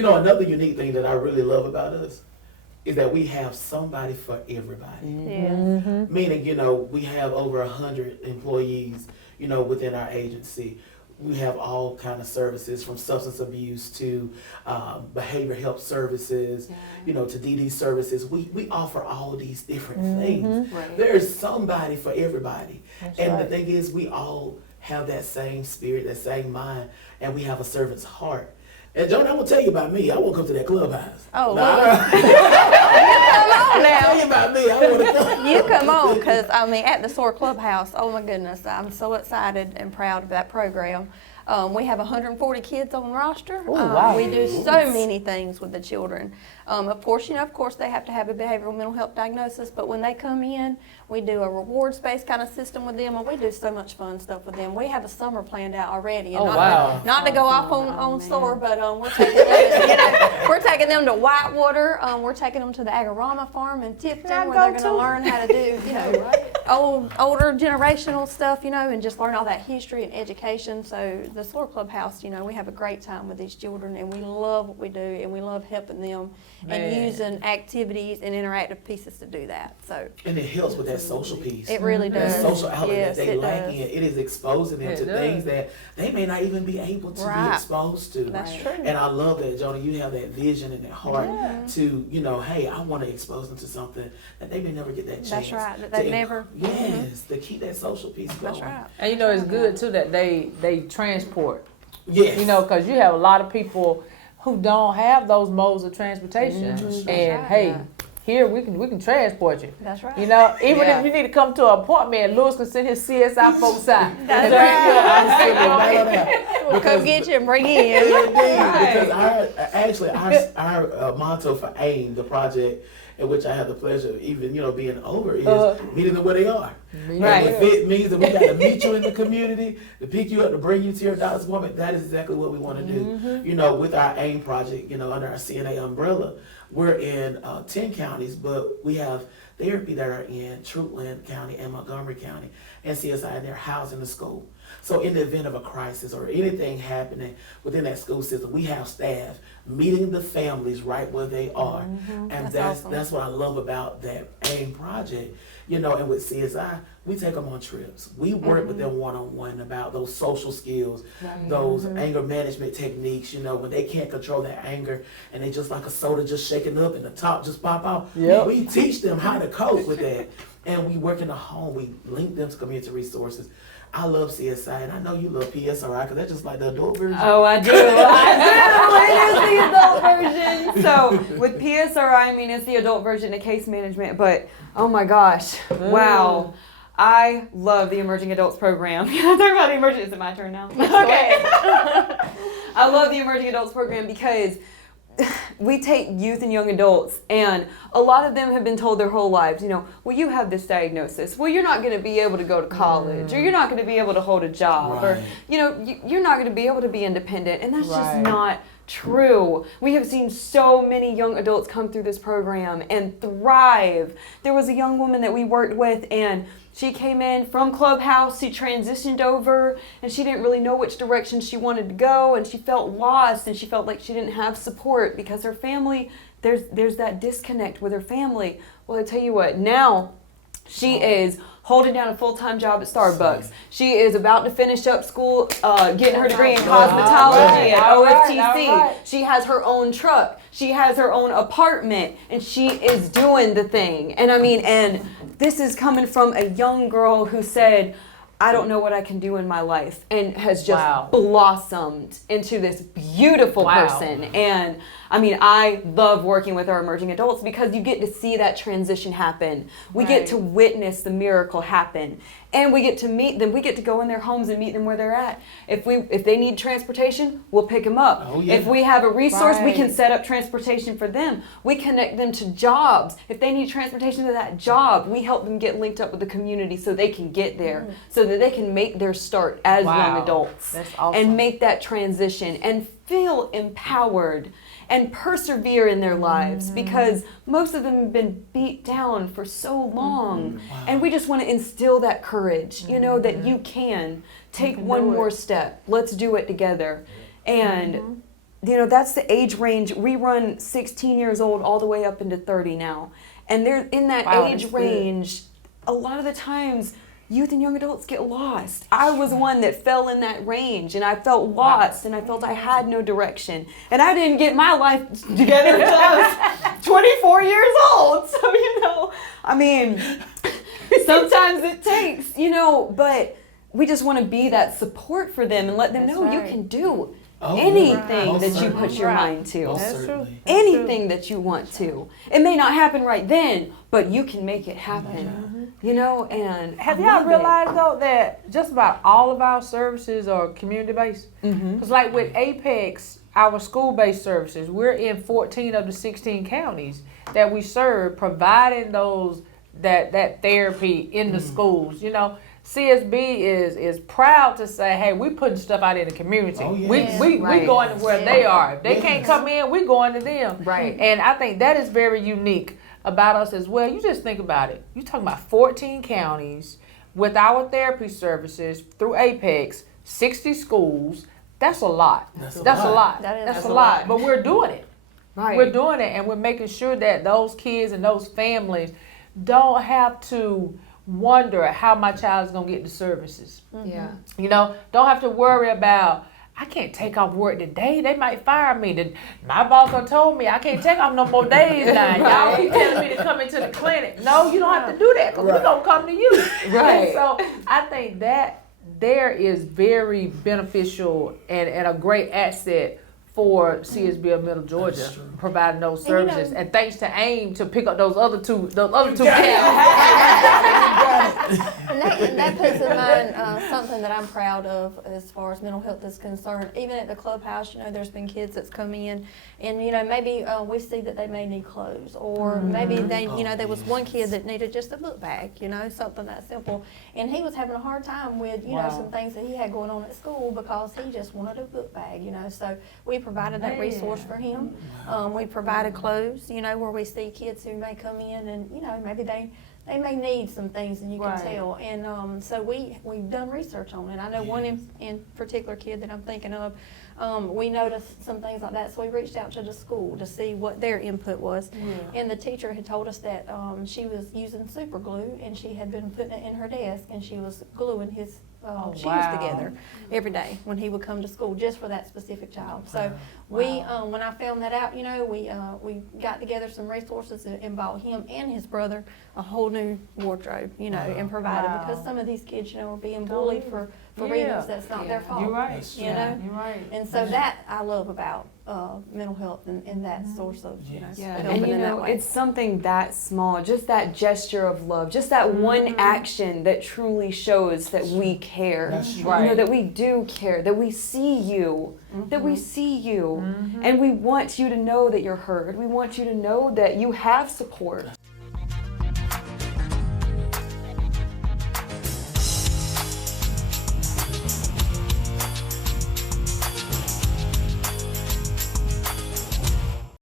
You know, another unique thing that I really love about us is that we have somebody for everybody. Meaning, you know, we have over 100 employees, you know, within our agency. We have all kind of services from substance abuse to behavior health services, you know, to DD services. We offer all these different things. Right. There's somebody for everybody. That's And right. the thing is, we all have that same spirit, that same mind, and we have a servant's heart. And Joan, I will tell you about me. I won't come to that clubhouse. Oh, Nah, come on tell you now. about me. I want to come. You come on, because, I mean, at the SOAR Clubhouse, oh my goodness, I'm so excited and proud of that program. We have 140 kids on roster. Oh, wow. We do so many things with the children. Of course, they have to have a behavioral mental health diagnosis, but when they come in, we do a rewards-based kind of system with them, and we do so much fun stuff with them. We have a summer planned out already. And Oh, wow. Not to go off on SOAR, but we're taking them, we're taking them to Whitewater. We're taking them to the Agorama farm in Tipton, where they're going to learn how to do, older generational stuff, and just learn all that history and education. So the SOAR Clubhouse, we have a great time with these children, and we love what we do, and we love helping them and using activities and interactive pieces to do that. So And it helps with that social piece. it really does. That social outlet Yes, that they it lack does. in. It is exposing them to things that they may not even be able to be Right. exposed to. That's true. And I love that, Joany, you have that vision and that heart to, hey, I want to expose them to something that they may never get that chance. That's right, that to they've never- Yes, to keep that social piece going. That's right. And it's good too that they transport. Yes. Because you have a lot of people who don't have those modes of transportation. That's And right. hey, here we can transport you. That's right. Even Yeah. if you need to come to an appointment, Lewis can send his CSI folks out. That's right. We'll come get you and bring you in. Because our motto for AIM, the project in which I have the pleasure of even being over, is meeting them where they are. Right. And if it means that we got to meet you in the community, to pick you up, to bring you to your doctor's appointment, that is exactly what we want to do. With our AIM project, under our CNA umbrella, we're in 10 counties, but we have therapy that are in Truitland County and Montgomery County, and CSI, and they're housed in the school. So in the event of a crisis or anything happening within that school system, we have staff meeting the families right where they are. And That's awesome. that's what I love about that AIM project. And with CSI, we take them on trips. We work with them one-on-one about those social skills, those anger management techniques, when they can't control their anger and they just like a soda just shaking up and the top just pop out. Yep. We teach them how to cope with that. And we work in the home. We link them to community resources. I love CSI, and I know you love PSRI because that's just like the adult version. Oh, I do. It is the adult version. So with PSRI, it's the adult version of case management, but oh my gosh, wow. I love the Emerging Adults program. Can I talk about the Emerging? Is it my turn now? Okay. I love the Emerging Adults program because we take youth and young adults, and a lot of them have been told their whole lives, well, you have this diagnosis. Well, you're not going to be able to go to college, or you're not going to be able to hold a job, or, you're not going to be able to be independent. And that's just not true. We have seen so many young adults come through this program and thrive. There was a young woman that we worked with, and she came in from Clubhouse, she transitioned over, and she didn't really know which direction she wanted to go, and she felt lost, and she felt like she didn't have support because her family, there's that disconnect with her family. Well, I tell you what, now she is holding down a full-time job at Starbucks. She is about to finish up school, getting her degree in cosmetology at OFTC. She has her own truck. She has her own apartment, and she is doing the thing. And and this is coming from a young girl who said, I don't know what I can do in my life, and has just blossomed into this beautiful person. And I love working with our emerging adults because you get to see that transition happen. We get to witness the miracle happen. And we get to meet them. We get to go in their homes and meet them where they're at. If they need transportation, we'll pick them up. Oh, yeah. If we have a resource, we can set up transportation for them. We connect them to jobs. If they need transportation to that job, we help them get linked up with the community so they can get there, so that they can make their start as young adults. That's awesome. And make that transition and feel empowered and persevere in their lives, because most of them have been beat down for so long. And we just want to instill that courage, that you can take one more step. Let's do it together. And that's the age range. We run 16 years old all the way up into 30 now. And they're in that age range. A lot of the times, youth and young adults get lost. I was one that fell in that range, and I felt lost, and I felt I had no direction. And I didn't get my life together until I was 24 years old. So, I mean, sometimes it takes, but we just want to be that support for them and let them know you can do anything that you put your mind to. That's true. Anything that you want to. It may not happen right then, but you can make it happen. And have y'all realized though that just about all of our services are community based? Because like with Apex, our school based services, we're in 14 of the 16 counties that we serve, providing that therapy in the schools. CSB is proud to say, hey, we putting stuff out in the community. Oh, We yes. we going to where they are. If they can't come in, we going to them. Right. And I think that is very unique about us as well. You just think about it. You're talking about 14 counties with our therapy services through Apex, 60 schools. That's a lot. That's a lot. That's a lot. But we're doing it. Right. We're doing it, and we're making sure that those kids and those families don't have to wonder how my child's gonna get the services. Yeah. Don't have to worry about, I can't take off work today. They might fire me. My boss done told me I can't take off no more days now. Y'all keep telling me to come into the clinic. No, you don't have to do that because we're gonna come to you. Right. And so I think that there is very beneficial and a great asset for CSB of Middle Georgia providing those services, and thanks to AIM to pick up those other two counties. And that puts in mind something that I'm proud of as far as mental health is concerned. Even at the clubhouse, there's been kids that's come in, and maybe we see that they may need clothes, or maybe they, there was one kid that needed just a book bag, something that simple, and he was having a hard time with, some things that he had going on at school because he just wanted a book bag, So we provided that resource for him. We provided clothes, where we see kids who may come in and, maybe they may need some things, and you can tell. And so we've done research on it. I know one in particular kid that I'm thinking of, we noticed some things like that, so we reached out to the school to see what their input was. And the teacher had told us that she was using super glue, and she had been putting it in her desk, and she was gluing his shoes together every day when he would come to school, just for that specific child. So we, when I found that out, we got together some resources and bought him and his brother a whole new wardrobe, and provided, because some of these kids, are being bullied for reasons that's not their fault. You're right. You know? You're right. And so that I love about mental health and that source of, And helping in that way. it's something that small, just that gesture of love, just that one action that truly shows that we care. That's That we do care, that we see you, and we want you to know that you're heard. We want you to know that you have support.